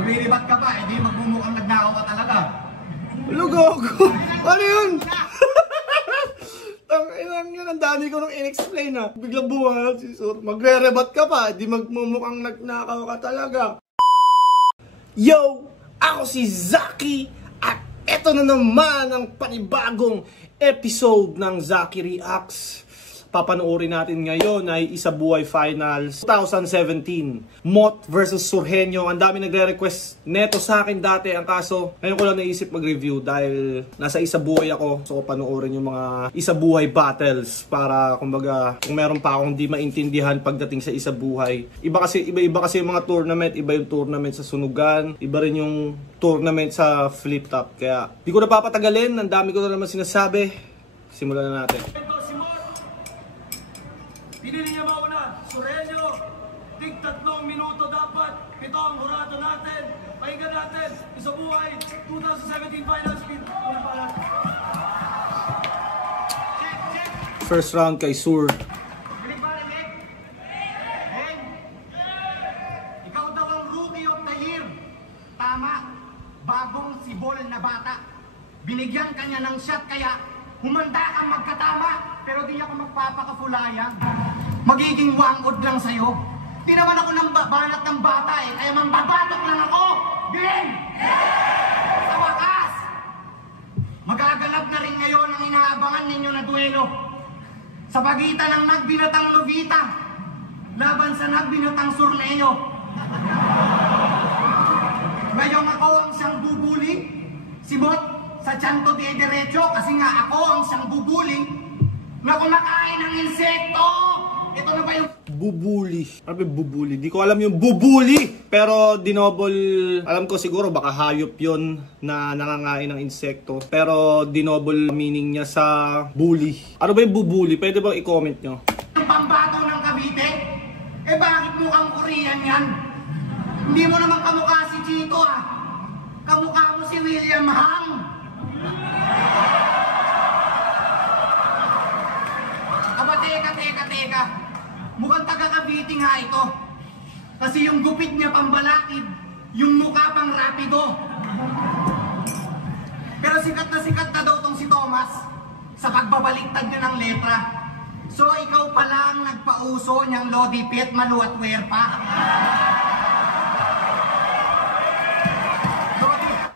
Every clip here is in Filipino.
Maglilibat ka pa, hindi magmumukhang nagnakaw ka talaga. Lugogo! Ano yun? Tanginang yun, ang dami ko nung in-explain ha. Biglang buwan si Sur. Magre-rebat ka pa, di magmumukhang nagnakaw ka talaga. Yo! Ako si Zaki at eto na naman ang panibagong episode ng Zaki Reacts. Papanoorin natin ngayon ay Isa Buhay Finals 2017. Mot versus Surgenio. Ang dami nagre-request neto sa akin dati. Ang kaso, ngayon ko lang naisip mag-review dahil nasa Isa Buhay ako. So, panoorin yung mga Isa Buhay battles para, kumbaga, kung meron pa akong di maintindihan pagdating sa Isa Buhay. Iba kasi yung mga tournament. Iba yung tournament sa sunugan. Iba rin yung tournament sa flip top. Kaya, di ko napapatagalin. Ang dami ko na naman sinasabi. Simulan na natin. Pinili niya mauna, Surgenio, tig 3 minuto dapat. Ito ang hurado natin. Pakinggan natin, Isa Buhay, 2017 Finals. First round kay Sur. Ikaw daw ang rookie of the year. Tama, bagong sibol na bata. Binigyan kanya ng shot kaya humanda kang magkatama. Pero di ako magpapakafulayan. Magiging wangod lang sa'yo. Di naman ako nang banat ng bata eh. Kaya mambabatok lang ako. Game! Sa wakas, magaganap na rin ngayon ang inaabangan ninyo na duelo. Sa pagitan ng nagbinatang Novita laban sa nagbinatang Surgenio. Ngayong ako ang siyang bubuli. Sibot sa tiyan ko di diretso kasi nga ako ang siyang bubuli na kumakain ng insekto. Ito na ba yung Bubuli? Ano ba yung bubuli? Di ko alam yung bubuli. Pero dinobol, alam ko siguro baka hayop yon na nangangain ng insekto. Pero dinobol meaning niya sa bully. Ano ba yung bubuli? Pwede ba i-comment nyo? Yung pambato ng Cavite? Eh bakit mukhang Korean yan? Hindi mo naman kamukha si Chito ah. Kamukha mo si William Hang. Aba, teka. Mukhang taga-Cavite nga ito. Kasi yung gupit niya pambalakid, yung mukha pang rapido. Pero sikat na daw tong si Thomas sa pagbabaliktad niya ng letra. So ikaw pa lang nagpauso niyang Lodi Pet, Malu at Werpa.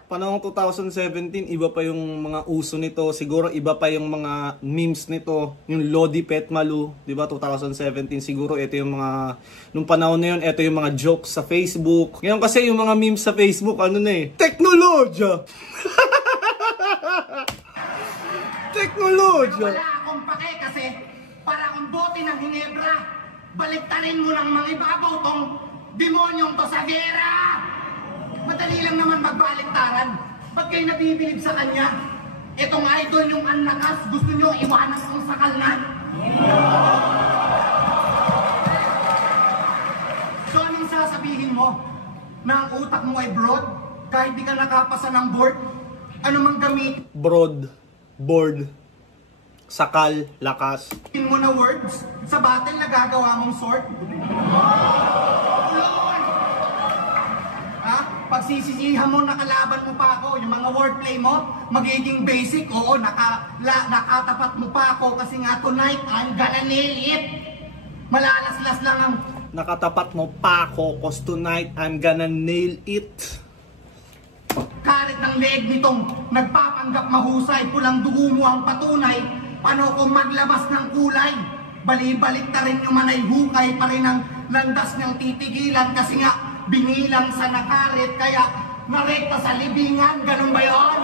Panahon 2017, iba pa yung mga uso nito. Siguro iba pa yung mga memes nito. Yung Lodi Pet Malu, di ba? 2017 siguro ito yung mga nung panahon na yun, ito yung mga jokes sa Facebook. Ngayon kasi yung mga memes sa Facebook, ano na eh, teknolodya. Teknolodya. Wala akong pake kasi para akong bote ng Hinebra. Baliktarin mo ng mga ibabaw tong demonyong to sa gera. Madali lang naman magbaliktaran. Ba't kayo nabibilib sa kanya? Itong idol yung anlakas, gusto nyo iwanan kong sakalnan? So anong sasabihin mo? Na ang utak mo ay broad? Kahit di ka nakapasa ng board? Ano mang gamit? Broad, board, sakal, lakas. Mo na words sa battle na gagawa mong sword? Pagsisisihan mo, nakalaban mo pa ako. Yung mga wordplay mo, magiging basic. Oo, nakatapat mo pa ako kasi nga tonight, I'm gonna nail it. Malalaslas lang ang... Nakatapat mo pa ako cause tonight, I'm gonna nail it. Karit ng leg nitong nagpapanggap mahusay. Pulang dugo mo ang patunay. Paano kung maglabas ng kulay? Balibalik na rin yung manay hukay pa rin ang landas niyang titigilan kasi nga binilang sa nakarit, kaya narekta sa libingan. Ganun ba yun?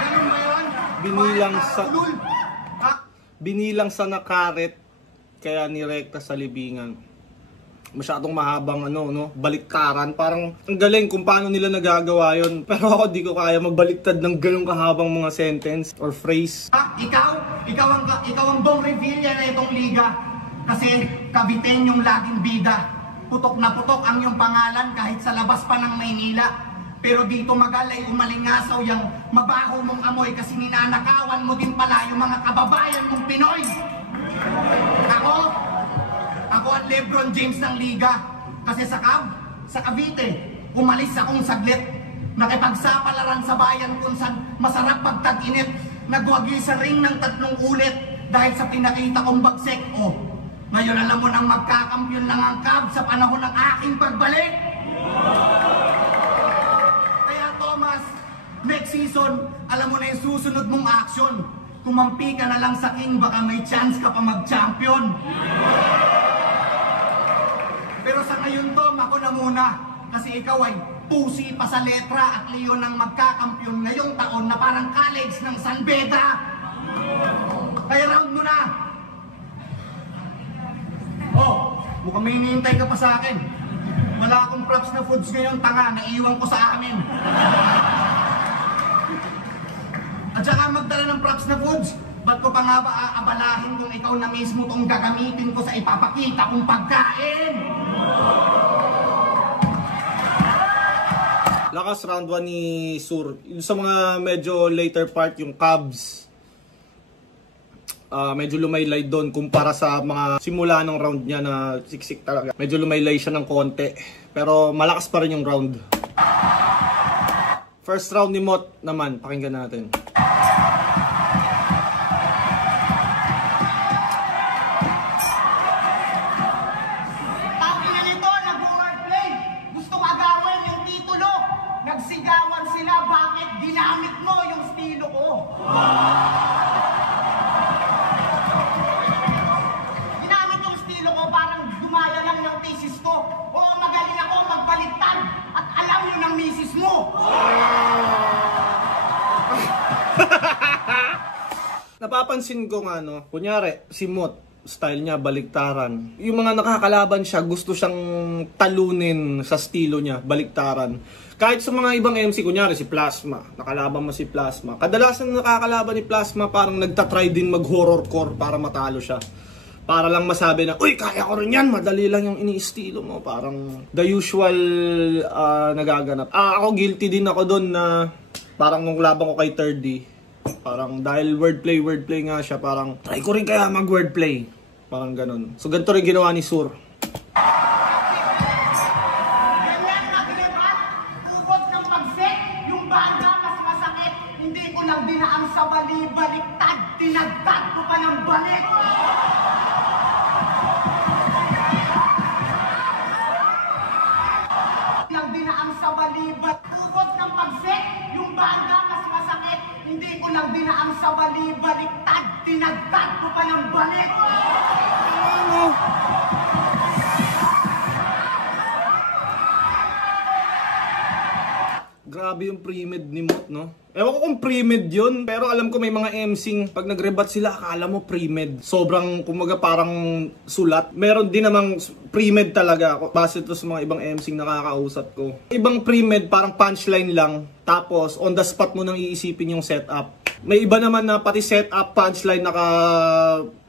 Ganun ba yun? Binilang sa nakarit, kaya nirekta sa libingan. Masyadong mahabang baliktaran. Parang ang galing kung paano nila nagagawa yun. Pero ako di ko kaya magbaliktad ng ganung kahabang mga sentence or phrase. Ikaw ang Bong Revilla na itong liga. Kasi Caviteñ yung laging bida. Putok na putok ang iyong pangalan kahit sa labas pa ng Maynila. Pero dito magalay umalingasaw yung mabaho mong amoy kasi ninanakawan mo din pala yung mga kababayan mong Pinoy. Ako Ako ang Lebron James ng liga. Kasi sa Cavite, umalis akong saglit. Nakipagsapalaran sa bayan kung saan masarap pagtag-init. Nagwagi sa ring ng 3 ulit dahil sa pinakita kong bagsek. Oh, ngayon alam mo nang magkakampiyon lang ang Cavs sa panahon ng aking pagbalik. Kaya Thomas, next season, alam mo na yung susunod mong action. Kumampi ka na lang sa King, baka may chance ka pa mag-champion. Pero sa ngayon, Tom, ako na muna. Kasi ikaw ay pusi pa sa letra at leon ng magkakampyon ngayong taon na parang college ng San Beda. Kaya round mo na. Oh, mukhang may hinihintay ka pa sa akin. Wala akong props na foods ngayon, tanga. Naiwan ko sa amin. At saka magdala ng props na foods. Ba't ko pa nga ba aabalahin kung ikaw na mismo tong gagamitin ko sa ipapakita kong pagkain? Lakas round 1 ni Sur. Yung sa mga medyo later part, yung Cavs, medyo lumaylay doon kumpara sa mga simula ng round niya na siksik talaga. Medyo lumaylay siya ng konti. Pero malakas pa rin yung round. First round ni Mot naman, pakinggan natin. Nagsigawan sila, bakit ginamit mo yung estilo ko? Ginamit yung estilo ko, parang gumaya lang ng thesis ko. Oo, magaling ako magpalitan at alam nyo ng misis mo. Napapansin ko nga, no, kunyari, si Mot, style niya, baliktaran. Yung mga nakakalaban siya, gusto siyang talunin sa estilo niya, baliktaran. Kahit sa mga ibang MC, kunyari si Plasma, nakalaban mo si Plasma. Kadalasan nakakalaban ni Plasma, parang nagtatry din mag-horrorcore para matalo siya. Para lang masabi na, uy, kaya ko rin yan, madali lang yung ini-estilo mo. Parang the usual nagaganap. Ako guilty din ako doon na parang nung laban ko kay 3D. Parang dahil wordplay nga siya, parang try ko rin kaya mag-wordplay. Parang ganun. So ganito rin ginawa ni Sur. Ganyan na ginabat, tukod ng pagset, yung banda mas masakit. Hindi ko lang dinaang sa bali-baliktad, tinagtad ko pa ng balik. Lang dinaang sa bali-baliktad, tukod ng pagset, yung banda mas masakit. Hindi ko lang dinaang sa bali-baliktad, tinagtad ko pa ng balik. Grabe yung pre-med ni Mot, no? Ewan ko kung pre-med yun, pero alam ko may mga MCing, pag nag-rebat sila, akala mo pre-med. Sobrang, kumaga parang sulat. Meron din namang pre-med talaga, base to sa mga ibang MCing nakakausap ko. Ibang pre-med, parang punchline lang, tapos on the spot mo nang iisipin yung setup. May iba naman na pati setup, punchline,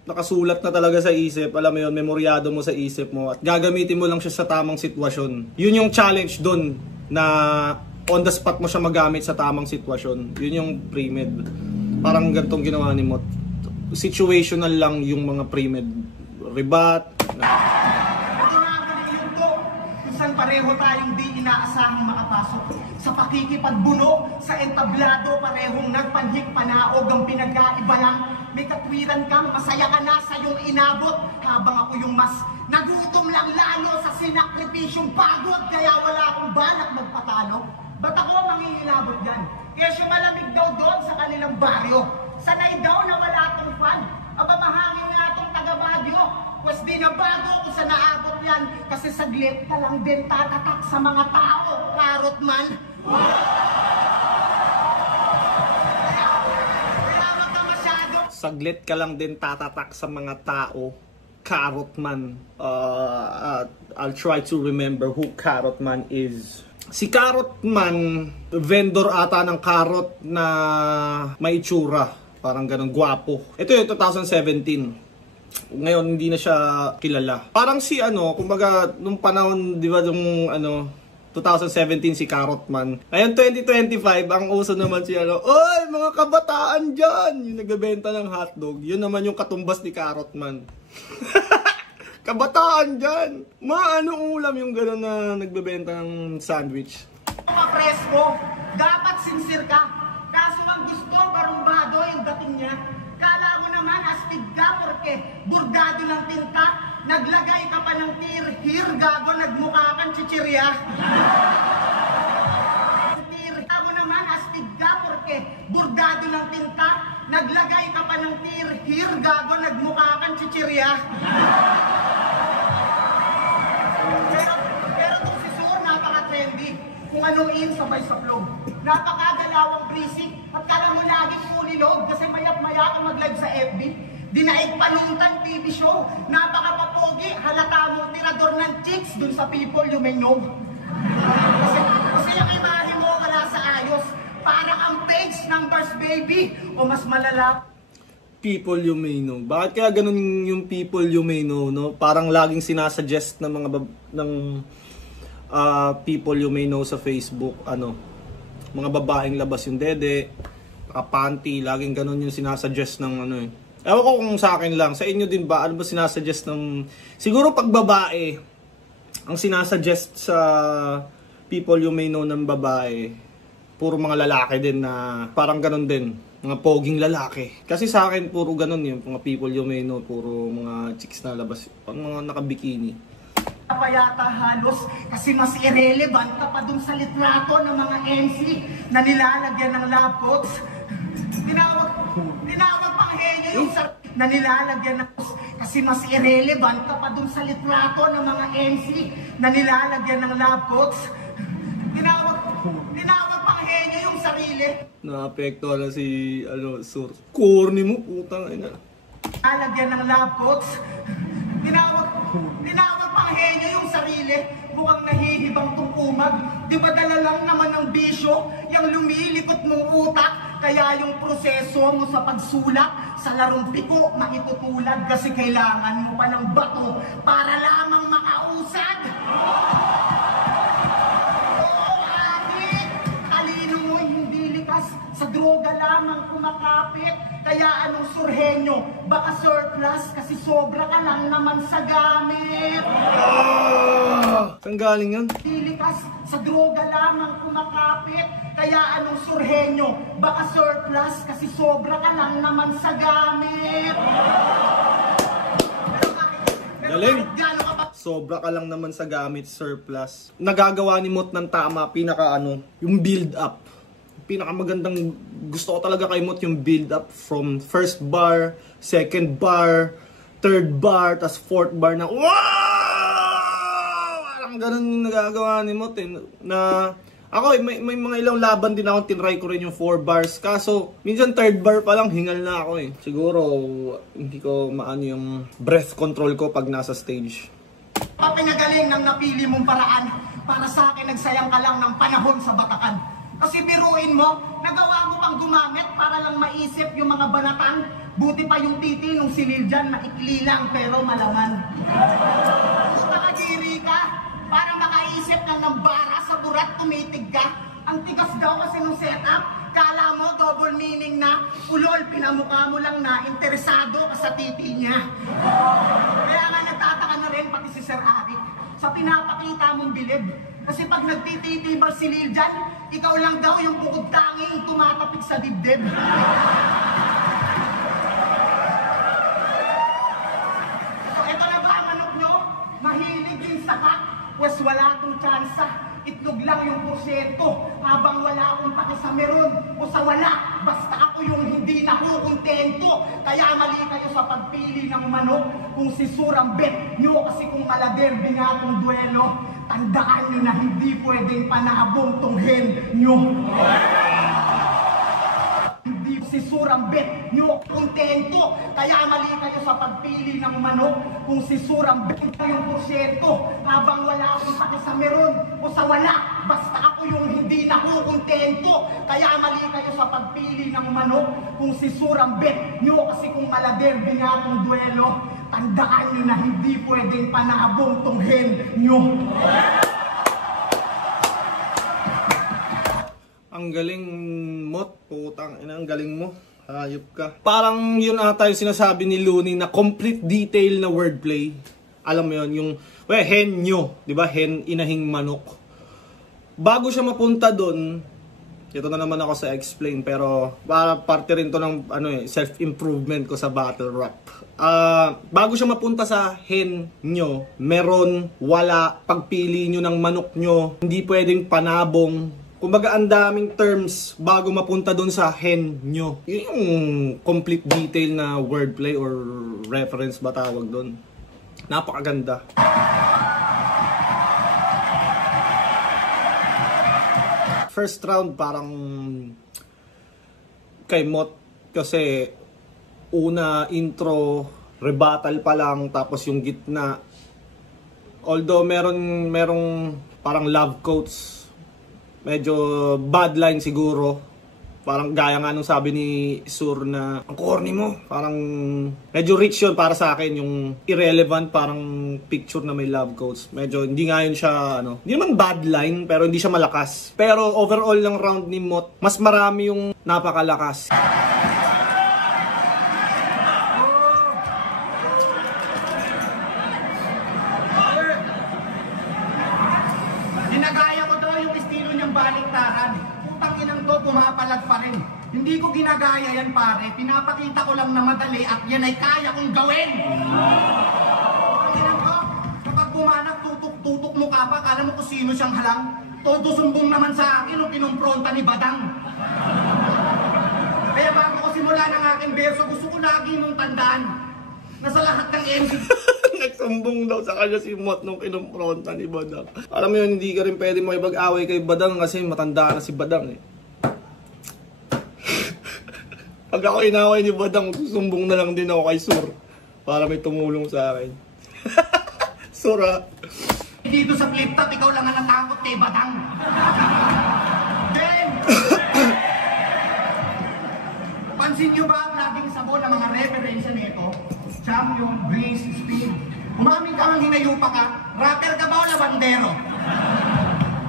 nakasulat na talaga sa isip. Alam mo yun, memoryado mo sa isip mo, at gagamitin mo lang siya sa tamang sitwasyon. Yun yung challenge dun, na on the spot mo siya magamit sa tamang sitwasyon. Yun yung pre-med. Parang gantong ginawa ni Mot. Situational lang yung mga pre-med. Rebat. Ito nga balik yun to. Kung saan pareho tayong di inaasahang makapasok. Sa pakikipagbuno, sa entablado, parehong nagpanhik panaog ang pinag-aiba lang. May katwiran kang, masaya ka na sa iyong inabot. Habang ako yung mas nagutom lang lalo sa sinakripisyong pagod. Kaya wala akong balak magpatalo. Ba't ako manginginabot dyan? Kesyo malamig daw doon sa kanilang baryo. Sanay daw na wala tong fan. Aba mahangin nga tong taga-Baguio. Pwes di na bago kung sa naabot yan. Kasi saglit ka lang din tatatak sa mga tao. Karot man. Kaya wag ka masyado. Saglit ka lang din tatatak sa mga tao. Carrot man. I'll try to remember who Carrot man is. Si Carrot man, vendor ata ng carrot na may itsura. Parang ganun, gwapo. Ito yung 2017. Ngayon, hindi na siya kilala. Parang si kumbaga, nung panahon, di ba, nung 2017 si Carrot man. Ngayon, 2025, ang uso naman si oy, mga kabataan dyan! Yung nagbebenta ng hotdog. Yun naman yung katumbas ni Carrot man. kabataan dyan. Anong ulam yung gano'n na nagbebenta ng sandwich? Mga presko, dapat sincere ka. Kaso ang gusto, barumbado yung dating niya. Kala mo naman, astig ka, porque burdado ng tinta. Naglagay ka pa ng tir-hir, gago, nagmukha kang chichirya. Tir-hir mo naman, astig ka, porque burdado ng tinta. Naglagay ka pa ng tir-hir, gago, nagmukha kang chichirya. Pero itong si Sur, napaka-trendy. Kung ano in, sabay sa flow. Napakagalawang breezy. At kala mo laging fully load kasi mayap-maya ka mag-live sa FB. Dinaig panuntan TV show. Napaka-papogi. Halata mong tirador ng chicks dun sa people you may know. Kasi yung imahe mo wala sa ayos. Parang ang page numbers, baby. O mas malala. People you may know. Bakit kaya ganun yung people you may know, no? Parang laging sinasuggest ng mga people you may know sa Facebook, mga babaeng labas yung dede, naka-panty, laging ganun yung sinasuggest ng Ewan ko kung sa akin lang, sa inyo din ba, ano ba sinasuggest ng, siguro pag babae, ang sinasuggest sa people you may know ng babae, puro mga lalaki din na parang ganun din, mga poging lalaki. Kasi sa akin, puro ganun yung mga people you may know, puro mga chicks na labas, mga nakabikini. Pa yata halos kasi mas irrelevant ka pa dun sa litrato ng mga MC na nilalagyan ng love quotes. Tinawag pang henyo yung na nilalagyan ng kasi mas irrelevant ka pa dun sa litrato ng mga MC na nilalagyan ng love quotes. Tinawag pang henyo yung sarili. Naapekto na si Sur. Corny mo, putang ina. Nilalagyan ng love quotes. Tinawag pang henyo yung sarili, mukhang nahihibang tong umag. Di ba dala lang naman ng bisyo, yung lumilikot mong utak, kaya yung proseso mo sa pagsulat, sa larong piko, maitutulad kasi kailangan mo pa ng bato para lamang makausad. Oo, adik, talino mo hindi likas, sa droga lamang kumakapit. Kaya anong surhenyo? Baka surplus kasi sobra ka lang naman sa gamit. Saan galing yan? Dilikas, sa droga lamang kumakapit. Kaya anong surhenyo? Baka surplus kasi sobra ka lang naman sa gamit. Galing. Sobra ka lang naman sa gamit, surplus. Nagagawa ni Mot ng tama, yung build up. Pinakamagandang gusto ko talaga kay Mot yung build up from first bar, second bar, third bar, tas fourth bar na wow! Parang ganun yung nagagawa ni Mot na ako may mga ilang laban din ako, tinry ko rin yung 4 bars kaso minsan third bar pa lang hingal na ako siguro hindi ko maano yung breath control ko pag nasa stage. Pinagaling ng napili mong paraan para sa akin nagsayang ka lang ng panahon sa batakan. Kasi biruin mo, nagawa mo pang gumamit para lang maisip yung mga banatan. Buti pa yung titi nung silil dyan, maikli lang pero malaman. Nakadiri ka, para makaisip lang ng bara sa burat tumitig ka. Ang tigas daw kasi nung setup, kala mo double meaning na, ulol, pinamukha mo lang na interesado ka sa titi niya. Kaya nga nagtataka na rin pati si Sir Arik sa pinapakita mong bilib. Kasi pag nagtititibal si Lil dyan, ikaw lang daw yung bukod tanging tumatapik sa dibdib. So eto na ba ang manok nyo? Mahilig din sa kak? Pues wala akong tsansa. Itlog lang yung porsyento. Habang wala akong paki sa meron o sa wala. Basta ako yung hindi nakukontento. Kaya mali kayo sa pagpili ng manok. Kung si Surang bet nyo kasi kung maladerbi nga akong duelo. Tandaan nyo na hindi pwedeng panabong tong hen nyo. Hindi si Surang bet nyo kontento. Kaya mali kayo sa pagpili ng manok. Kung si Surang bet yung porsyento. Habang wala akong paki sa meron o sa wala. Basta ako yung hindi nakukontento. Kaya mali kayo sa pagpili ng manok. Kung si Surang bet nyo kasi kung maladerbi nga akong duelo. Tandaan nyo na hindi pwedeng panabong tong hen nyo. Ang galing, Mot, putang ina, ang galing mo. Hayop ka. Parang yun ata yung sinasabi ni Looney na complete detail na wordplay. Alam mo yun, yung hen nyo, di ba? Hen, inahing manok. Bago siya mapunta doon, ito na naman ako sa explain, pero parte rin to ng self-improvement ko sa battle rap. Bago siya mapunta sa hen nyo, meron, wala, pagpili nyo ng manok nyo, hindi pwedeng panabong. Kumbaga, ang daming terms bago mapunta doon sa hen nyo. Yun yung complete detail na wordplay or reference ba tawag doon. Napakaganda. First round parang kay Mot kasi una intro, rebuttal pa lang, tapos yung gitna. Although merong parang love quotes, medyo bad line siguro. Parang gaya nga nung sabi ni Sur na ang corny mo. Parang medyo rich yun para sa akin, yung irrelevant parang picture na may love quotes. Medyo hindi nga yun siya hindi naman bad line pero hindi siya malakas. Pero overall ng round ni Mot, mas marami yung napakalakas. Ginagaya ko daw yung estilo niyang baliktaran. Putang inang to, pumapalag pa rin. Hindi ko ginagaya yan pare, pinapakita ko lang na madali at yan ay kaya kong gawin. Putang inang to, kapag bumanak, tutok-tutok mo ka pa, kala mo kung sino siyang halang. Todo sumbong naman sa akin nung kinumpronta ni Badang. Kaya bago ko simula ng aking verso, gusto ko lagi mong tandaan na sa lahat ng MC Nagsumbong daw sa kanya si Mot nung kinumpronta ni Badang. Alam mo yun, hindi ka rin pwede makipag-away kay Badang kasi matanda na si Badang eh. Pag ako inaway ni Badang, susumbong na lang din ako kay Sur para may tumulong sa akin. Sur ha? Dito sa flip top, ikaw lang ang natakot kay Badang. Then, pansin nyo ba ang laging sabon ng mga referensya nito? Champion, Breeze, Speed. Umamin ka ang hinayupa ka, rapper ka ba o labandero?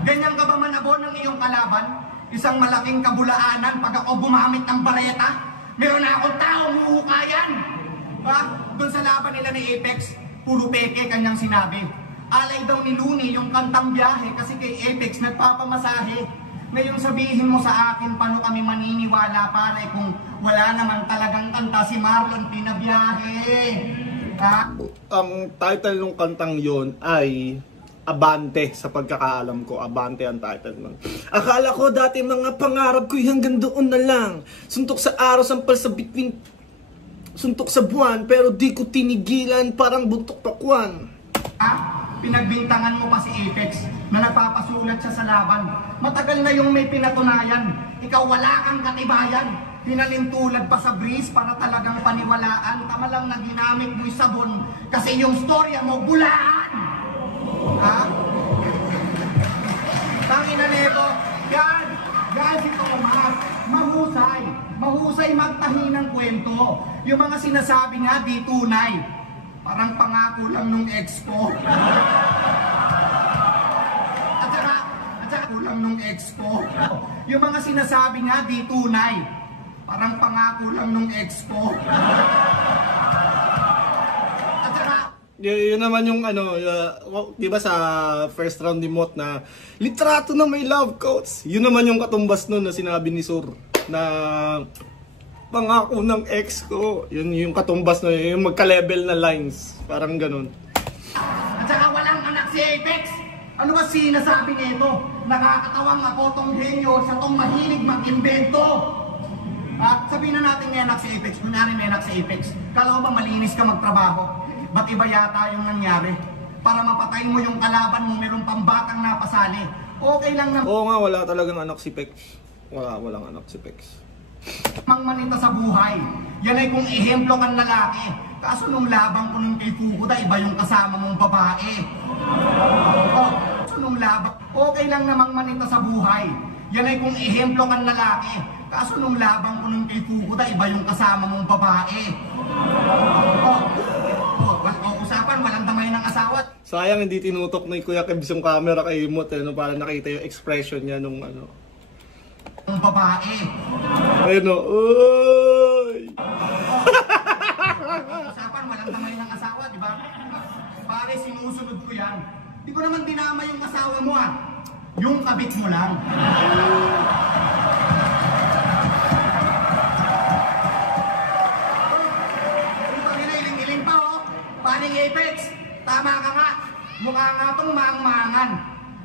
Ganyan ka ba manabon ng iyong kalaban? Isang malaking kabulaanan pag ako gumamit ng bareta? Meron na akong taong huhukayan. Doon sa laban nila ni Apex, puro peke kanyang sinabi. Alay daw ni Looney yung kantang biyahe kasi kay Apex nagpapamasahe. Ngayon sabihin mo sa akin paano kami maniniwala pare kung wala naman talagang kanta si Marlon pinabiyahe. Ang title ng kantang yon ay Abante. Sa pagkakaalam ko, Abante ang title nun. Akala ko dati mga pangarap ko'y hanggang doon na lang. Suntok sa araw, sampal sa bituin, suntok sa buwan, pero di ko tinigilan, parang buntok pakwan. Pinagbintangan mo pa si Apex na nagpapasulat siya sa laban. Matagal na yung may pinatunayan. Ikaw wala kang katibayan. Pinalintulad pa sa Breeze para talagang paniwalaan. Tama lang na ginamit mo'y sabon kasi yung storya mo bulaan. Tangina Nebo, yan si Tomas, mahusay magtahi ng kwento. Yung mga sinasabi nga di tunay, parang pangako lang nung ex ko. At saka kulang nung ex ko. Yung mga sinasabi nga di tunay, parang pangako lang nung ex ko. Yun naman yung di ba sa first round ni Mot na litrato na may love quotes. Yun naman yung katumbas nun na sinabi ni Sur na pangako ng ex ko. Yun yung katumbas nun, yung magka-level na lines. Parang ganun. At saka walang anak si Apex. Ano ba sinasabi nito? Nakakatawang ako tong henyo sa tong mahilig mag-invento. Sabihin na natin may anak si Apex. Kunyari may anak si Apex. Kala ko ba malinis ka magtrabaho? Ba't iba yata yung nangyari? Para mapatay mo yung kalaban mo, meron pang batang napasali. Okay lang naman. Oo nga, wala talagang anak si Pex. Walang anak si Pex. Manita sa buhay. Yan ay kung ehemplo kang lalaki. Kaso nung labang ko nung kay Fukuda, iba yung kasama mong babae. Kaso nung labang, okay lang namang manita sa buhay. Yan ay kung ehemplo kang lalaki. Kaso nung labang ko nung kay Fukuda, iba yung kasama mong babae. Usapan, walang damay ng asawa. Sayang hindi tinutok ni Kuya Kebs yung camera kay Mot para nakita yung expression niya nung Ang babae. Ayun o. Uy! Usapan, walang damay ng asawa, di ba? Pare, sinusunod ko yan. Di ko naman dinama yung asawa mo ah. Yung kabit mo lang. Iling-iling pa oh. Paring Apex, tama ka nga. Mukha nga itong maang-maangan.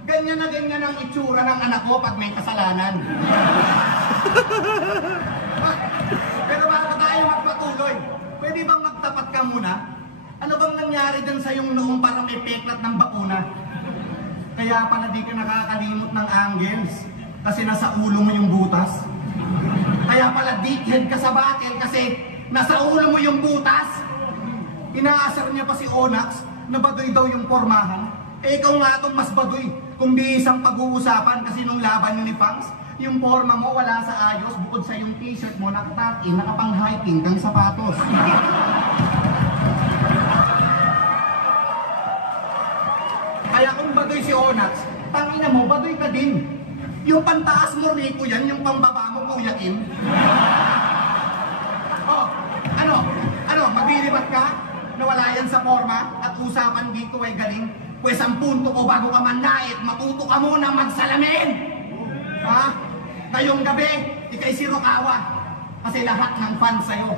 Ganyan na ganyan ang itsura ng anak ko pag may kasalanan. Pero bago tayo magpatuloy, pwede bang magtapat ka muna? Ano bang nangyari dyan sa yung noong parang may peklat ng bakuna? Kaya pala di ka nakakalimot ng angles kasi nasa ulo mo yung butas. Kaya pala dickhead ka sa bakil kasi nasa ulo mo yung butas. Inaasar niya pa si Onyx na baduy daw yung pormahan. Eh ikaw nga itong mas baduy kung di isang pag-uusapan kasi nung laban nyo ni Pangs, yung porma mo wala sa ayos bukod sa yung t-shirt mo nakatakin, nakapang-hiking kang sapatos. Kaya kung baduy si Onyx, tangina mo, baduy ka din. Yung pantaas mo Rico yan, yung pambaba mo Kuya Kim. Oh, ano, maglilibat ka? Nawala yan sa forma at usapan dito ay galing. Pwes ang punto ko bago ka manlait, matuto ka muna magsalamin! Ha? Ngayong gabi, ikay si Rokawa. Kasi lahat ng fans sa'yo.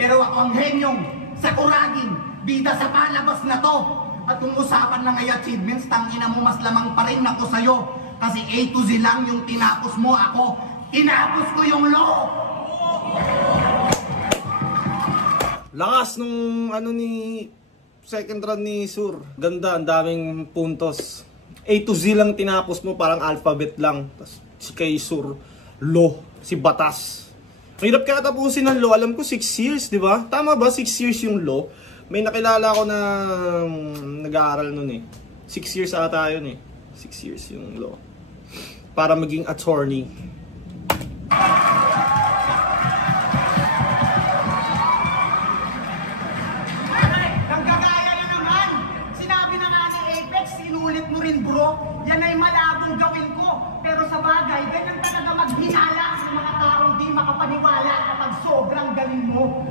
Pero ako ang henyong sa kuragin, bida sa palabas na to. At kung usapan lang ay achievements, tangina mo mas lamang pa rin ako sa'yo. Kasi A to Z lang yung tinapos mo ako. Tinapos ko yung law! Lakas nung ano ni second round ni Sur. Ganda, ang daming puntos. A to Z lang tinapos mo, parang alphabet lang. Tapos si kay Sur, law, si Batas. Mahirap kaya tapusin ng law. Alam ko 6 years, di ba? Tama ba 6 years yung law? May nakilala ko na nag-aaral nun eh. 6 years ata yun eh. 6 years yung law. Para maging attorney. Nagkagaya na naman! Sinabi na nga ni Apex, sinulit mo rin bro. Yan ay malabong gawin ko. Pero sa bagay, ganyan talaga maghinala ng mga taong di makapaniwala kapag sobrang galing mo.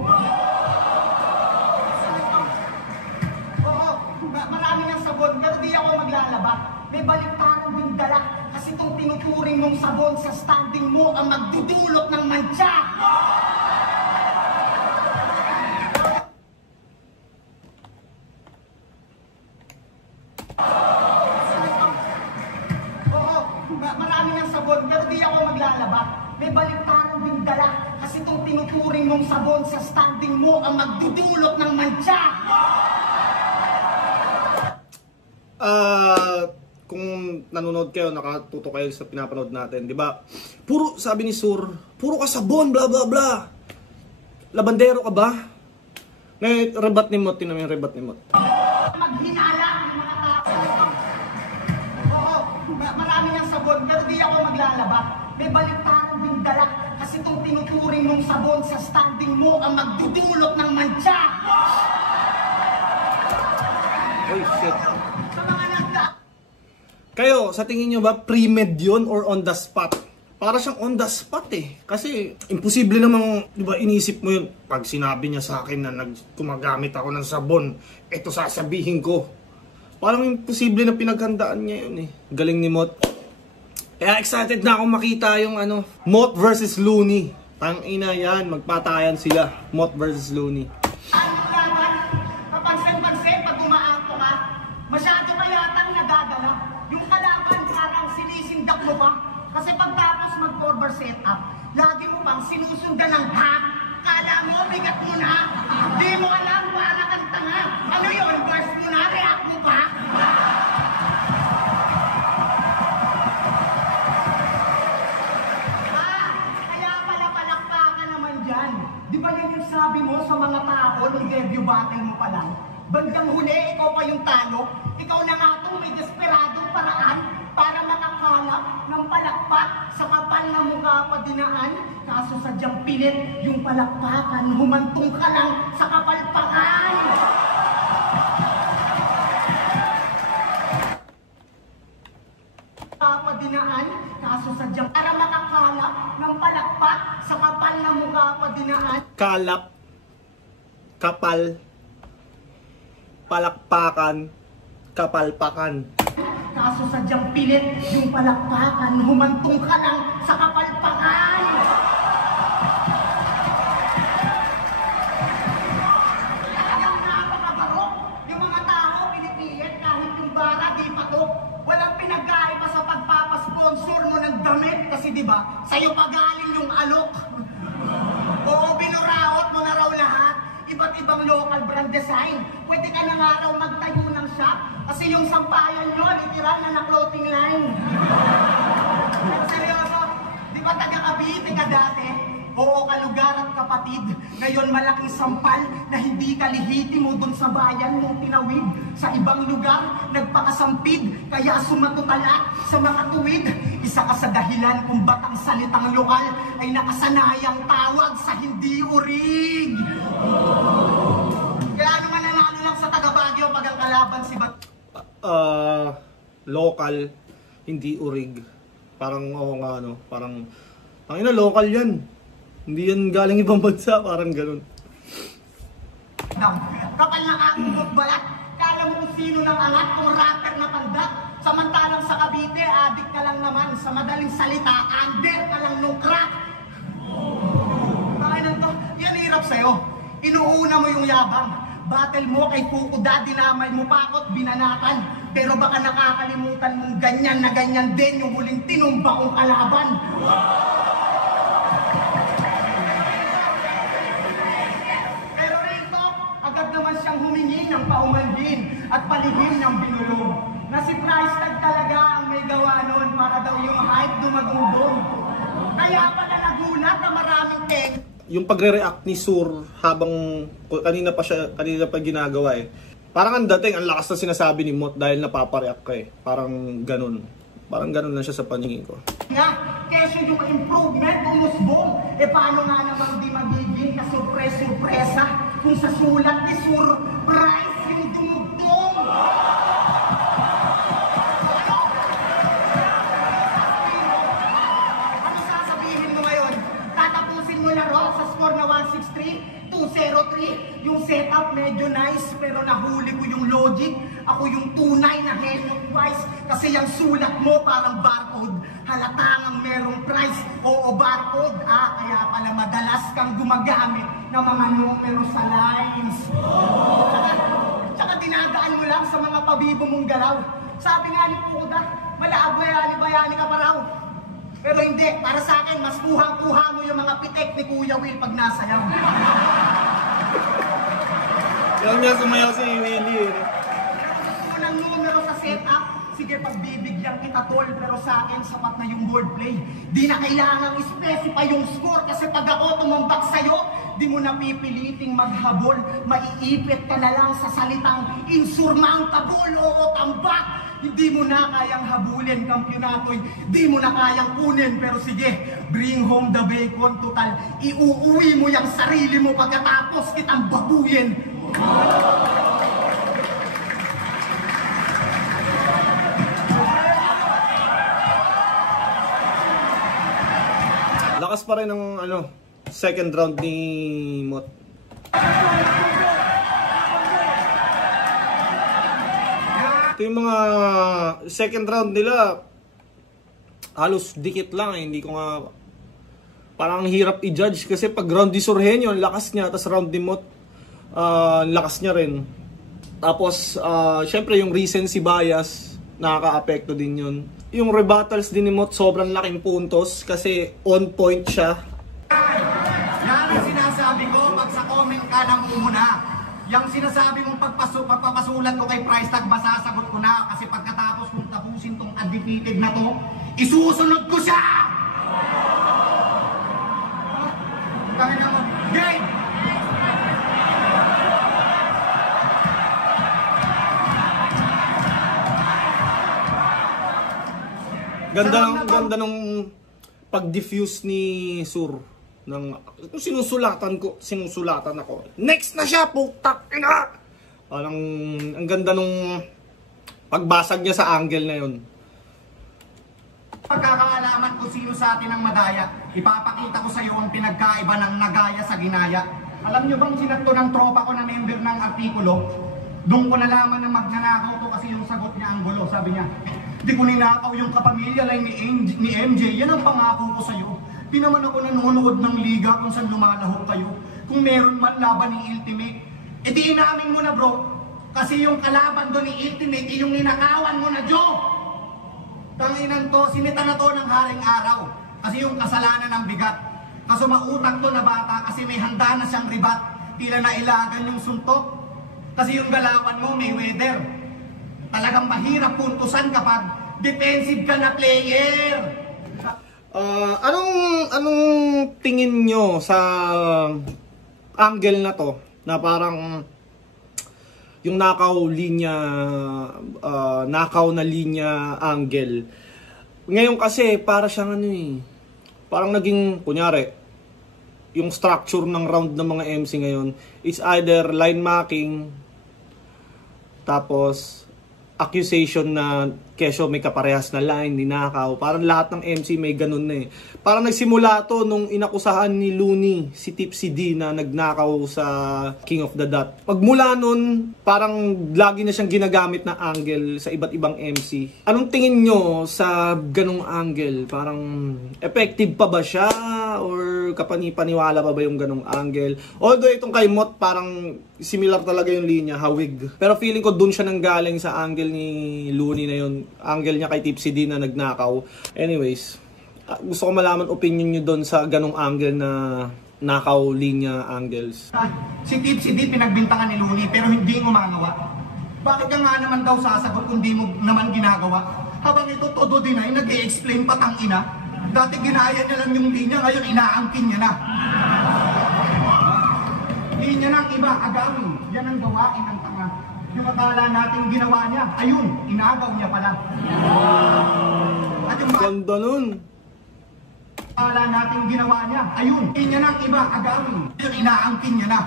Marami ng sabon, pero di ako maglalaba. May baliktaran din dala. Kasi itong tinuturing mong sabon sa standing mo ang magdudulot ng mantsa. Marami ng sabon, pero di ako maglalaba. May baliktaran din dala. Kasi itong tinuturing mong sabon sa standing mo ang magdudulot ng mantsa. Kung nanonood kayo, nakatuto kayo sa pinapanood natin, di ba? Puro, sabi ni Sur, puro ka sabon, bla bla bla. Labandero ka ba? May rebat ni Mot, tinan mo yung rebat ni Mot. Maghinala ng mga tao. Marami ng sabon, pero di ako maglalaba. May baliktaran din dala. Kasi itong tinuturing mong sabon sa standing mo ang magdudulot ng mantsa. Oy, shit. Sa mga nagda... Kayo, sa tingin nyo ba pre-med yun or on the spot? Para siyang on the spot eh. Kasi imposible namang, di ba, inisip mo yun. Pag sinabi niya sa akin na gumagamit ako ng sabon, eto sasabihin ko. Parang imposible na pinaghandaan niya yun eh. Galing ni Mot. Kaya excited na ako makita yung ano, Mot versus Looney. Tangina yan, magpatayan sila. Mot versus Looney. Ano naman? Kapansin-pansin pag umaangko ka, masyado ka yatang nagagala. Yung kalaban parang sinisindak mo pa. Kasi pagtapos mag-forward setup, lagi mo pang sinusundan ng hack. Kala mo, bigat mo na. Di mo alam, para kang tanga. Ano yun? Burst mo na, react mo pa. Kaya pala palakpakan naman dyan. Di ba yan yung sabi mo sa mga tao nung debut battle mo pa lang? Bandang huli, ikaw pa yung talo. Ikaw na nga itong may desperadong paraan para makakalap ng palakpak sa kapal na mukha pa dinaan. Kaso sadyang pilit yung palakpakan, humantong ka lang sa kapalpakan. Papadinaan, kaso sadyang para makakalap ng palakpak sa kapal na mukha pa dinaan. Kalap, kapal, palakpakan, kapalpakan. Kaso sadyang pilit yung palakpakan, humantong ka lang sa kapalpakan. Talagang napakabarok. Yung mga tao, pinipilit kahit yung bara, di patok. Walang pinagkaiba sa pagpapasponsor mo ng damit. Kasi di ba, sa'yo pagaling yung alok. Oo, binuraot mo na raw lahat. Iba't ibang local brand design. Pwede ka na nga raw magtayo ng shop. Kasi yung sampayan nyo, literal na clothing line. Seryoso, di ba taga Cavite ka dati? Oo, kalugar at kapatid. Ngayon malaking sampal na hindi kalihiti mo dun sa bayan mong tinawid. Sa ibang lugar, nagpakasampid, kaya sumatutala sa mga tuwid. Isa ka sa dahilan kung ba't ang salitang lokal ay nakasanayang tawag sa hindi urig. Kaya naman nanalo lang sa taga Baguio pag ang kalaban si Bat... Local, hindi urig. Parang, oo nga, no? Parang, ang ina, local yan. Hindi yan galing ibang bansa, parang ganun. Kapal na kakungkot balat, kala mo kung sino nang angat kung rapper na tanda. Samantalang sa Cavite, adik ka lang naman. Sa madaling salita, under ka lang nung crack. Bakit na to? Yan hirap sa'yo. Inuuna mo yung yabang. Battle mo kay Kukuda, dinamay mo pa ako't binanatan. Pero baka nakakalimutan mong ganyan na ganyan din yung huling tinumba kong kalaban. Pero rito, agad naman siyang humingi ng paumanhin at palihim ng binulong. Na si Price Tag talaga ang may gawa nun para daw yung hype dumagundong. Kaya pala nagulat na maraming teng. Yung pagre-react ni Sur habang kanina pa ginagawa eh. Parang ang dating, ang lakas na sinasabi ni Mot dahil napapareact ka eh. Parang ganun. Parang ganun lang siya sa paningin ko. Nga, kesyo yung improvement, umusbong. E paano nga naman di magiging kasurpresa kung sa sulat ni Sur Price yung dumugtong? Ano sasabihin mo ngayon? Tatapusin mo laro sa score na 163-203. Yung setup medyo nice pero nahuli ko yung logic. Ako yung tunay na Hello Price kasi yung sulat mo parang barcode. Halatang ang merong price. Oo, barcode. Kaya pala madalas kang gumagamit ng mga numero sa lines. Tsaka dinadaan mo lang sa mga pabibo mong galaw. Sabi nga ni Kukuda, bayani ka pa raw. Pero hindi, para sa akin, mas kuhang-kuha mo yung mga pitek ni Kuya Will pag nasayaw. Yan nga sumayaw si Willie eh. Unang numero sa setup, sige pagbibigyan kita tol, pero sa akin sapat na yung wordplay. Di na kailangang i-specify yung score kasi pag ako tumambak sa'yo, di mo na pipiliting maghabol. Maiipit ka na lang sa salitang insurmountable o tambak. Hindi mo na kayang habulin kampyonato, di mo na kayang kunin. Pero sige, bring home the bacon, total. Iuuwi mo yung sarili mo pagkatapos kitang babuyin. Lakas pa rin ng second round ni Mot. Ito yung mga second round nila, halos dikit lang eh. Hindi ko nga, parang hirap i-judge kasi pag round ni Surhenyo, ang lakas niya, tapos round ni Mot, lakas niya rin. Tapos, syempre yung recency bias, nakaka-apekto din yun. Yung rebuttals din ni Mot, sobrang laking puntos kasi on point siya. Yan ang sinasabi ko pag sa comment ka nang umuna. Yung sinasabi mong pagpapasulat ko kay Price Tag, masasagot ko na kasi pagkatapos kong tapusin tong undefeated na to, isusunod ko siya! Kami naman, game! Ganda nung pag-diffuse ni Sur. Sinusulatan ako. Next na siya, putak ina! Parang, ang ganda nung pagbasag niya sa angle na yun. Pagkakaalaman ko sino sa atin ang madaya, ipapakita ko sa iyo ang pinagkaiba ng nagaya sa ginaya. Alam niyo bang sinakto ng tropa ko na member ng artikulo? Doon ko nalaman na magnanakaw to kasi yung sagot niya ang gulo. Sabi niya, di ko ninakaw yung kapamilya lang ni MJ. Yan ang pangako ko sa'yo. Di naman ako nanonood ng liga kung saan lumalahok kayo. Kung meron man laban ni Ultimate, e di inamin mo na bro. Kasi yung kalaban doon ni Ultimate, yung ninakawan mo na Joe. Tanginan to, sinita na to ng haring araw. Kasi yung kasalanan ng bigat. Kaso mautak to na bata kasi may handa na siyang ribat. Tila na ilagan yung suntok. Kasi yung galawan mo may weather. Talagang mahirap puntusan kapag defensive ka na player. Anong tingin nyo sa angle na to? Na parang yung nakaw na linya angle. Ngayon kasi para siyang parang naging kunyari yung structure ng round ng mga MC ngayon is either line marking tapos accusation na kesyo may kaparehas na line, ninakaw. Parang lahat ng MC may ganun na eh. Parang nagsimula to nung inakusahan ni Looney, si Tipsy D na nagnakaw sa King of the Dot. Pagmula nun, parang lagi na siyang ginagamit na angle sa iba't ibang MC. Anong tingin nyo sa ganung angle? Parang effective pa ba siya? Or kapani-paniwala pa ba yung ganung angle? Although itong kay Mot, parang similar talaga yung linya, hawig. Pero feeling ko dun siya nanggaling sa angle ni Looney na yun. Angle niya kay Tipsy D na nagnakaw. Anyways, gusto ko malaman opinion nyo doon sa ganong angle na nakaw linya angles. Si Tipsy D pinagbintangan ni Looney pero hindi mo magawa. Bakit ka nga naman daw sasagot kung di mo naman ginagawa? Habang ito todo din ay nag-i-explain pa tangina. Dati ginaya niya lang yung linya, ngayon inaangkin niya na. Linya ng iba, agawin. Yan ang gawain ng tanga. Yung akala natin ginawa niya, ayun, inagaw niya pala. At yung ganda nun. Akala natin ginawa niya, ayun, linya ng iba, agawin. Yun, inaangkin niya na.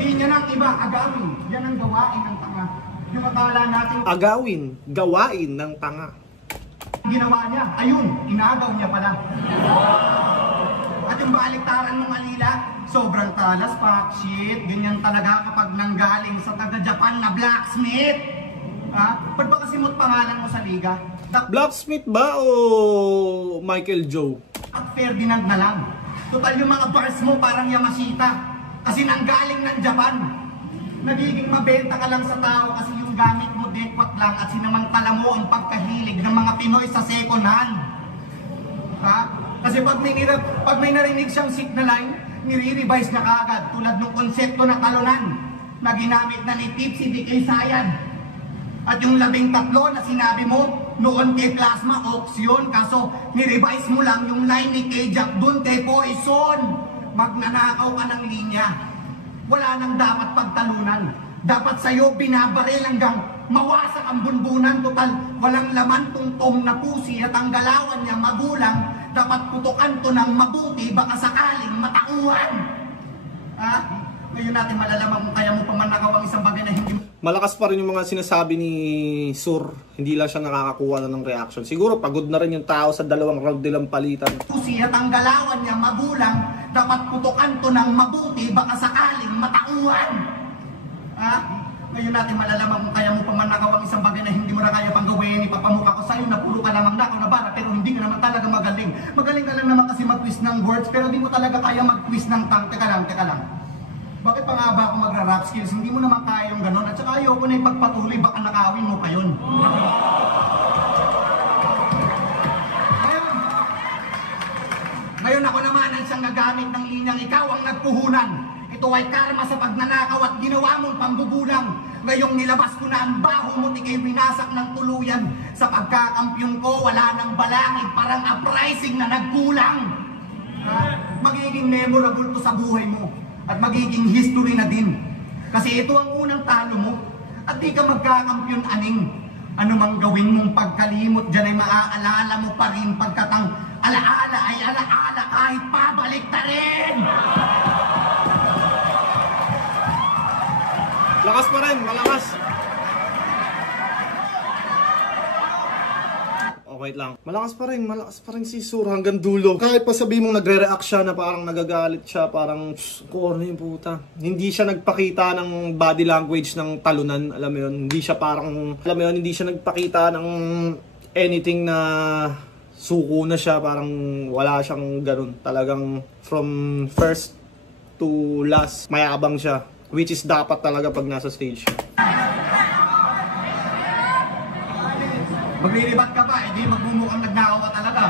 Linya ng iba, agawin. Yan ang gawain ng tanga. Yung akala natin agawin, gawain ng tanga. Ginawa niya, ayun, inagaw niya pala. At yung baliktaran mong alila, sobrang talas, fuck shit. Ganyan talaga kapag nanggaling sa taga-Japan na blacksmith. Ha? Ba't ba kasi mo't pangalan mo sa liga? Blacksmith ba o Michael Joe? At Ferdinand na lang. Total yung mga bars mo parang Yamashita. Kasi nanggaling ng Japan. Nagiging mabenta ka lang sa tao kasi yung gamit mo dekwat lang at sinamantala mo ang pagkahilig ng mga Pinoy sa second hand. Ha? Kasi pag may narinig siyang signal line, nire-revise niya kaagad tulad ng konsepto na talunan na ginamit na ni Tipsy D. K. Sayan. At yung 13 na sinabi mo noon kay Plasma Auction, kaso nirevise mo lang yung line ni K. Jack dun kay Poison. Magnanakaw ka ng linya. Wala nang dapat pagtalunan. Dapat sa'yo binabaril hanggang mawasak ang bunbunan. Total, walang laman tong tom na pusi at ang galawan niya magulang. Dapat putukan to ng mabuti, baka sakaling matauhan. Ha? Ngayon natin malalaman kung kaya mo pa man nakaw ang isang bagay na hindi mo. Malakas pa rin yung mga sinasabi ni Sur. Hindi lang siya nakakakuha na ng reaction. Siguro pagod na rin yung tao sa 2 round nilang palitan. Pusi at ang galawan niya magulang. Dapat putukan to ng mabuti, baka sakaling matauhan. Ha? Ngayon natin malalaman kung kaya mo pa man nakaw ang isang bagay na hindi mo na kaya pang gawin. Ipapamukha ko sa'yo na puro ka namang nakaw na bara pero hindi ka naman talaga magaling. Magaling ka lang naman kasi mag-twist ng words pero di mo talaga kaya mag-twist ng tang. Teka lang. Bakit pa nga ba ako magra-rap skills? Hindi mo naman kaya yung ganon. At saka ayoko na ipagpatuloy, baka nakawin mo pa yun. Ngayon ako naman ang siyang nagamit ng linyang ikaw ang nagpuhunan. Ito ay karma sa pagnanakaw at ginawa mong pambubulang. Ngayong nilabas ko na ang baho mo, ikay winasak ng tuluyan. Sa pagkakampyon ko, wala nang balangig, parang uprising na nagkulang. Magiging memorable to sa buhay mo. At magiging history na din. Kasi ito ang unang talo mo. At di ka magkakampyon aning. Ano mang gawin mong pagkalimot dyan ay maaalala mo pa rin. Pagkatang alaala ay alaala kahit pabalik ta rin. Lakas pa rin, malakas. Okay lang. Malakas pa rin si Sur hanggang dulo. Kahit pa sabihin mong nagre-react siya na parang nagagalit siya, parang corny yung puta. Hindi siya nagpakita ng body language ng talunan, alam mo yun. Hindi siya parang, alam mo yun, hindi siya nagpakita ng anything na suko na siya, parang wala siyang ganun. Talagang from first to last, mayabang siya. Which is dapat talaga pag nasa stage. Maglilibat ka pa, hindi magmumukhang nagnakaw ka talaga.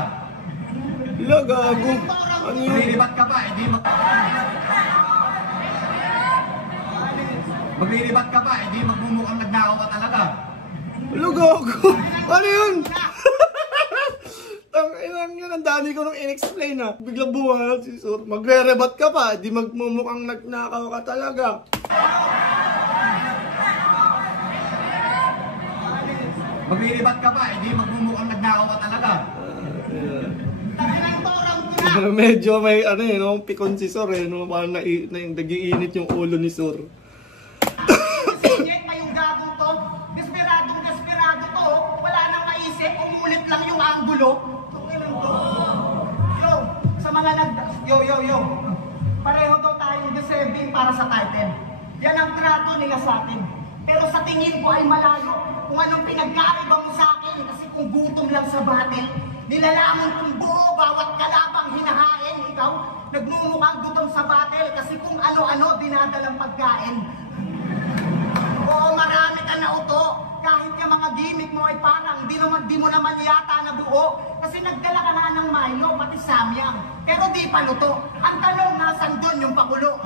Ila, gago. Ano yun? Maglilibat ka pa, hindi Maglilibat ka pa, hindi magmumukhang nagnakaw ka talaga. Ila, gago. Ano yun? Ang yun, ang dami ko nung in-explain ha. Biglang buwan si Sur. Magre-rebat ka pa, di magmumukhang nagnakaw ka talaga. Maglilibat ka pa, hindi magmumukhang nagnakaw ka talaga. Medyo may ano eh, no? Pikon si Sur eh, no? Parang nag-iinit yung ulo ni Sur. Sige, kayong gagong to. Desperado to. Wala nang maisip, umulit lang yung anggulo. Yo, sa mga yo. Pareho daw tayong deserving para sa title. Yan ang trato nila sa atin. Pero sa tingin ko ay malayo kung anong pinagkaiba mo sa akin. Kasi kung gutom lang sa battle, nilalamon kong buo bawat kalabang hinahain. Ikaw, nagmumukhang gutom sa battle kasi kung ano-ano dinadalang pagkain. Oo, marami ka na uto. Kahit yung mga gimmick mo ay parang di mo naman yata nabuo. Kasi nagdala ka na ng Milo, pati Samyang. Pero di pa luto. Ang tanong, nasan doon yung pakulo?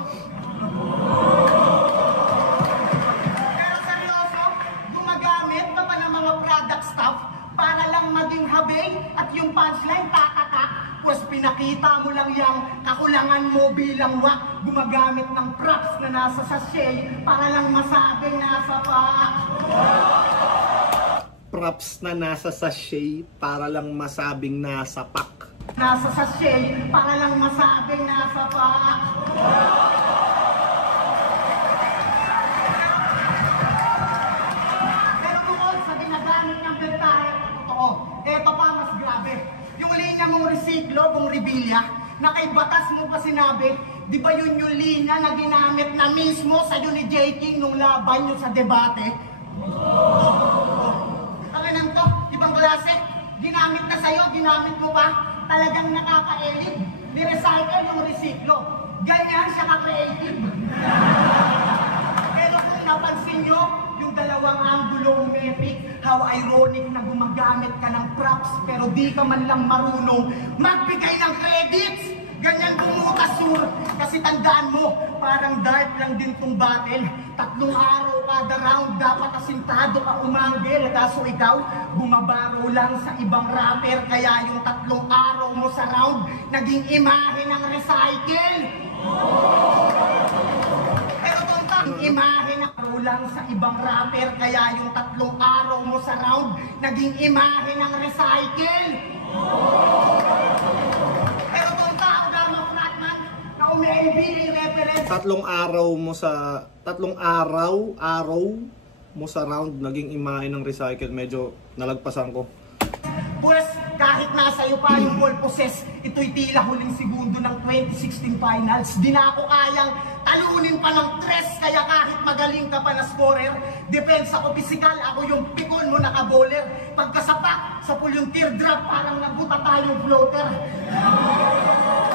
Pero seryoso, gumagamit ka pa ng mga product stuff para lang maging habay at yung punchline tatatak. Pues pinakita mo lang yung kakulangan mo bilang wak. Gumagamit ng props na nasa sachet para lang masabing nasa pack. Props na nasa sachet para lang masabing nasa pack. Nasa sachet para lang masabing nasa pack. Pero bukod sa ginagamit ng bentahe, totoo, eto pa mas grabe. Yung linya mong resiklo, kung rebilya, na kay batas mo pa sinabi, di ba yun yung linya na ginamit na mismo sa'yo ni J. King nung laban nyo sa debate? Ang to, ibang klase, ginamit na sa'yo, ginamit mo pa, talagang nakaka-elite, ni-recycle yung resiklo. Ganyan siya ka-creative. Pero kung napansin nyo, yung dalawang angulo umepic, how ironic na gumagamit ka ng props pero di ka man lang marunong magbigay ng credits. Ganyan bumutas, Sur. Kasi tandaan mo, parang dart lang din tong battle. 3 araw kada round, dapat asintado ka umanggil. Kaso ikaw, bumabaro lang sa ibang rapper. Kaya yung 3 araw mo sa round, naging imahe ng recycle. Pero tontang imahe na lang sa ibang rapper. Kaya yung 3 araw mo sa round, naging imahe ng recycle. Pero tontang Tatlong araw mo sa round naging imahe ng recycle, medyo nalagpasan ko. Pues kahit nasa iyo pa yung ball possess, ito'y tila huling segundo ng 2016 finals. Di na ako kayang talunin pa ng tres, kaya kahit magaling ka pa na scorer, depensa ko pisikal, ako yung pikon mo naka-bowler. Pagkasapak, sa pool yung teardrop, parang naguta tayong floater.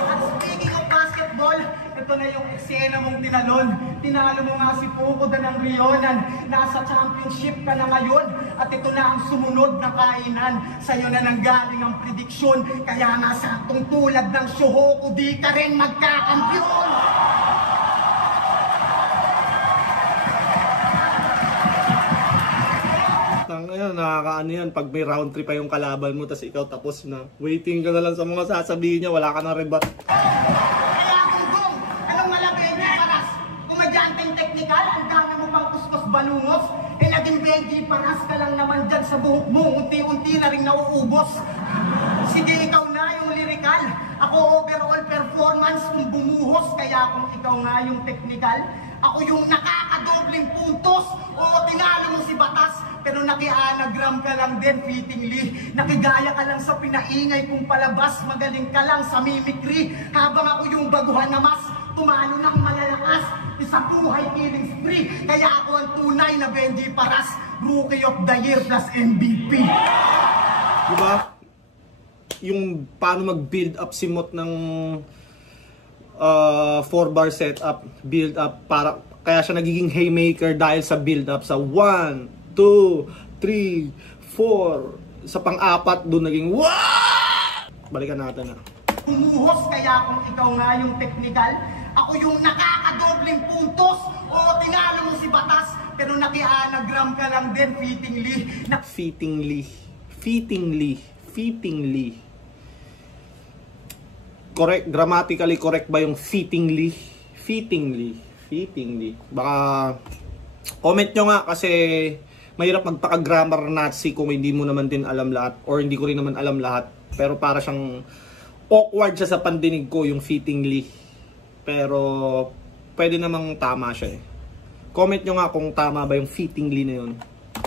At speaking of basketball, ito na yung eksena mong tinalon. Tinalo mo nga si Poco ng Rionan. Nasa championship ka na ngayon. At ito na ang sumunod na kainan. Sa'yo na nanggaling ang prediksyon. Kaya nga saktong tulad ng Shohoku, di ka rin magkakampyon. Ngayon, nakakaano yan, pag may round 3 pa yung kalaban mo, tas ikaw tapos na. Waiting ka na lang sa mga sasabihin niya, wala ka na rebat. Kaya Gugong, anong malapit niya paras? Kumadyanteng teknikal, ang dami mo pang kuskus balungos, naging Benji paras ka lang naman dyan sa buhok mo, unti-unti na rin nauubos. Sige, ikaw na yung lyrical, ako overall performance kung bumuhos, kaya kung ikaw nga yung technical, ako yung nakakadobling puntos. O tinalo mo si Batas, pero naki-anagram ka lang din fittingly. Nakigaya ka lang sa pinaingay kung palabas, magaling ka lang sa mimicry. Habang ako yung baguhan na mas tumalo ng malalakas, isa buhay killing spree. Kaya ako ang tunay na Benji Paras, Rookie of the Year plus MVP. Diba? Yung paano mag-build up si Mot ng 4-bar setup, build up, para kaya siya nagiging haymaker dahil sa build up sa 1, 2, 3, 4, sa pang-apat doon naging wow! Balikan natin na. Humuhos kaya kung ikaw nga yung technical, ako yung nakakadobling puntos. O tinalo mo si Batas, pero naki-anagram ka lang din fittingly. Fittingly. Correct, grammatically correct ba yung fittingly? Fittingly. Baka comment nyo nga kasi mahirap magpaka-grammar Nazi kung hindi mo naman din alam lahat or hindi ko rin naman alam lahat. Pero para siyang awkward siya sa pandinig ko yung fittingly. Pero pwede namang tama siya eh. Comment nyo nga kung tama ba yung fittingly na yun.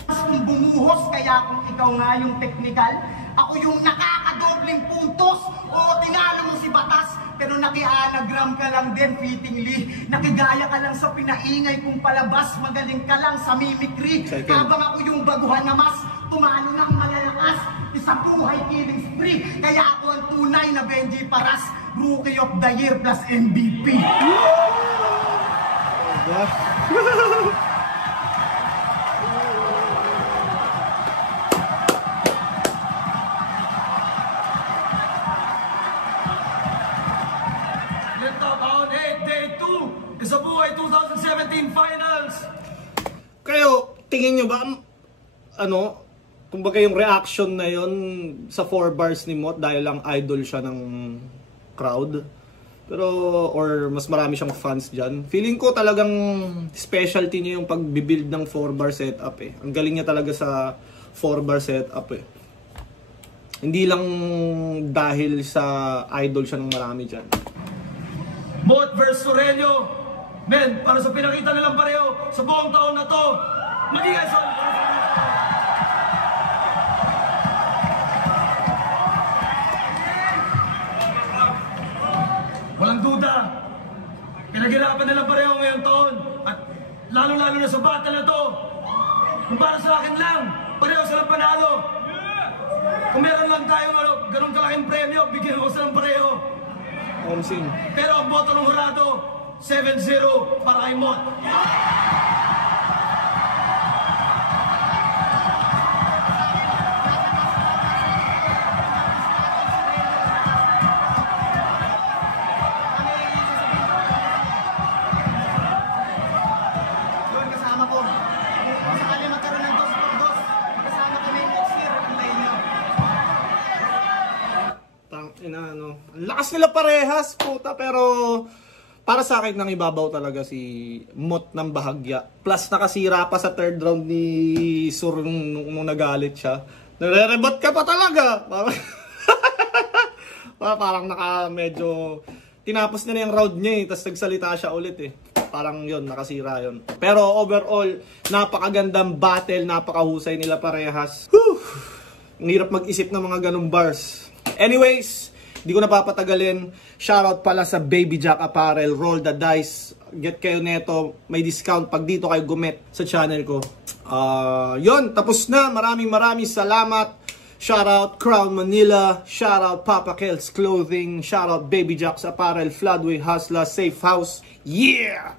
Kung bumuhos kaya kung ikaw nga yung technical, ako yung nakakadobling puntos. O tinalo mo si Batas, pero naki-anagram ka lang din fittingly. Nakigaya ka lang sa pinaingay kung palabas, magaling ka lang sa mimicry. Habang ako yung baguhan na mas tumalo ng malalakas, isa buhay killing spree. Kaya ako ang tunay na Benji Paras, Rookie of the Year plus MVP. Round 8, Day 2, Kasabuhay 2017 Finals. Kayo, tingin nyo ba, kumbaga yung reaction na yon sa 4 bars ni Mot dahil lang idol siya ng crowd? Pero, or mas marami siyang fans dyan. Feeling ko talagang specialty niya yung pagbibuild ng 4-bar setup eh. Ang galing niya talaga sa 4-bar setup eh. Hindi lang dahil sa idol siya ng marami dyan. Mot versus Sureño. Men, para sa pinakita nilang pareho sa buong taon na to, magiging walang duda, pinaghirapan nilang pareho ngayong taon. At lalo-lalo na sa battle na to, kung para sa akin lang, pareho silang panalo. Kung meron lang tayong ganun kalaking premyo, bigyan ko silang pareho. Pero ang boto ng hurado, 7-0 para kay Mot. Yun, kasama ko. Kung sakali magkaroon ng 2-2, kasama kami next year. Antayin nyo. Ang lakas nila parehas, puta, pero para sa akin nang ibabaw talaga si Mot ng bahagya. Plus nakasira pa sa 3rd round ni Sur nung nagalit siya. Nare-rebut ka pa talaga. Parang medyo tinapos na yung round niya eh, tapos nagsalita siya ulit eh. Parang yun, nakasira yun. Pero overall, napakagandang battle, napakahusay nila parehas. Whew! Ang hirap mag-isip ng mga ganung bars. Anyways, di ko napapatagalin. Shoutout pala sa Baby Jack Apparel. Roll the dice. Get kayo neto. May discount pag dito kayo gumet sa channel ko. Yun, tapos na. Maraming salamat. Shoutout Crown Manila. Shoutout Papa Kel's Clothing. Shoutout Baby Jack's Apparel. Floodway Hustler. Safe House. Yeah!